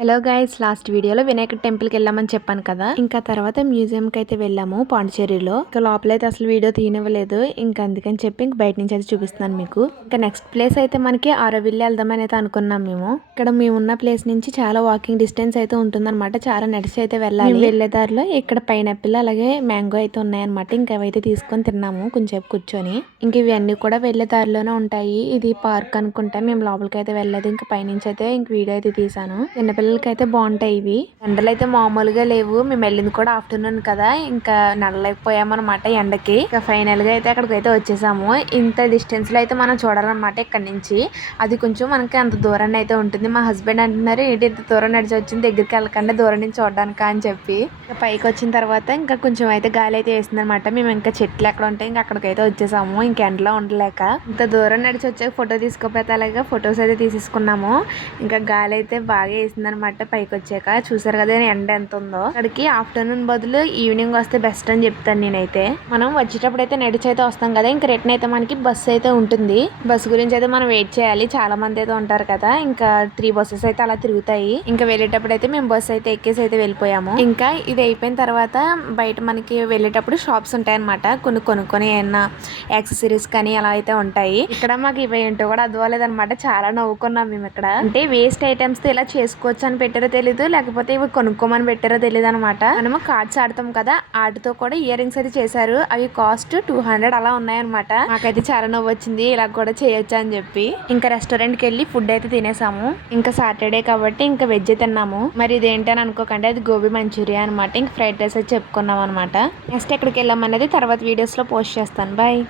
Hello guys, last వీడియోలో వినాయకుడి టెంపుల్కి వెళ్ళామని చెప్పాను కదా. ఇంకా తర్వాత మ్యూజియంకి అయితే వెళ్ళాము పాండిచేరిలో. ఇంకా లోపలైతే అసలు వీడియో తీయనివ్వలేదు. ఇంకా అందుకని చెప్పి ఇంక బయట నుంచి అయితే చూపిస్తున్నాను మీకు. ఇంకా నెక్స్ట్ ప్లేస్ అయితే మనకి ఆరోవిల్లి వెళ్దామని అయితే అనుకున్నాం మేము. ఇక్కడ మేము ఉన్న ప్లేస్ నుంచి చాలా వాకింగ్ డిస్టెన్స్ అయితే ఉంటుందన్నమాట. చాలా నడిచి అయితే వెళ్ళాలి. వెళ్లే దారిలో ఇక్కడ పైనాపిల్ అలాగే మ్యాంగో అయితే ఉన్నాయన్నమాట. ఇంకా అవైతే తీసుకొని తిన్నాము కొంచెంసేపు కూర్చొని. ఇంక ఇవన్నీ కూడా వెళ్లే దారిలోనే ఉంటాయి. ఇది పార్క్ అనుకుంటా. మేము లోపలికి అయితే వెళ్ళలేదు. ఇంకా పైనుంచి అయితే ఇంక వీడియో అయితే తీసాను. చిన్నపిల్లలకి అయితే బాగుంటాయి ఇవి. ఎండలు అయితే మామూలుగా లేవు. మేము వెళ్ళింది కూడా ఆఫ్టర్నూన్ కదా, ఇంకా నడలేకపోయామన్నమాట ఎండకి. ఇంకా ఫైనల్ గా అయితే అక్కడికి అయితే వచ్చేసాము. ఇంత డిస్టెన్స్ లో అయితే మనం చూడాలన్నమాట ఇక్కడ నుంచి. అది కొంచెం మనకి అంత దూరాన్ని అయితే ఉంటుంది. మా హస్బెండ్ అంటున్నారు, ఏంటి ఇంత దూరం నడిచి వచ్చింది, దగ్గరికి వెళ్ళకుండా దూరం నుంచి చూడడానికి అని చెప్పి. ఇంకా పైకి వచ్చిన తర్వాత ఇంకా కొంచెం అయితే గాలి అయితే వేస్తుంది అనమాట. మేము ఇంకా చెట్లు ఎక్కడ ఉంటాయి ఇంకా అక్కడికైతే వచ్చేసాము. ఇంకా ఎండలో ఉండలేక ఇంత దూరం నడిచి వచ్చాక ఫోటో తీసుకోపోతే అలాగా ఫొటోస్ అయితే తీసేసుకున్నాము. ఇంకా గాలి అయితే బాగా వేసింది అనమాట పైకి వచ్చాక. చూసారు కదా ఎండ ఎంత ఉందో. అక్కడికి ఆఫ్టర్నూన్ బదులు ఈవినింగ్ వస్తే బెస్ట్ అని చెప్తాను నేనైతే. మనం వచ్చేటప్పుడు అయితే నడిచి అయితే వస్తాం కదా, ఇంకా రిటర్న్ అయితే మనకి బస్సు అయితే ఉంటుంది. బస్సు గురించి అయితే మనం వెయిట్ చేయాలి. చాలా మంది అయితే ఉంటారు కదా, ఇంకా 3 బస్సెస్ అయితే అలా తిరుగుతాయి. ఇంకా వెళ్ళేటప్పుడు అయితే మేము బస్సు అయితే ఎక్కేసి అయితే వెళ్ళిపోయాము. ఇంకా ఇది అయిపోయిన తర్వాత బయట మనకి వెళ్ళేటప్పుడు షాప్స్ ఉంటాయి అనమాట. కొనుక్కొని ఏమన్నా యాక్సెసరీస్ కానీ అలా అయితే ఉంటాయి. ఇక్కడ మాకు ఇవి ఏంటో కూడా అదవలేదన్నమాట. చాలా నవ్వుకున్నాం మేము ఇక్కడ. అంటే వేస్ట్ ఐటమ్స్ తో ఇలా చేసుకోవచ్చు అని పెట్టారో తెలీదు, లేకపోతే ఇవి కొనుక్కోమని పెట్టారో తెలియదు అనమాట. మనము కార్డ్స్ ఆడతాం కదా, ఆటితో కూడా ఇయర్ రింగ్స్ అయితే చేశారు. అవి కాస్ట్ 200 అలా ఉన్నాయన్నమాట. మాకైతే చాలా నవ్వు వచ్చింది, ఇలా కూడా చేయొచ్చు అని చెప్పి. ఇంకా రెస్టారెంట్ కి వెళ్ళి ఫుడ్ అయితే తినేసాము. ఇంకా సాటర్డే కాబట్టి ఇంకా వెజ్ తిన్నాము. మరి ఇదేంటని అనుకోకండి, అది గోబీ మంచూరియా అనమాట. ఇంకా ఫ్రైడ్ రైస్ అయితే చెప్పుకున్నాం అనమాట. నెక్స్ట్ ఎక్కడికి వెళ్ళామనేది తర్వాత వీడియోస్ లో పోస్ట్ చేస్తాను. బాయ్.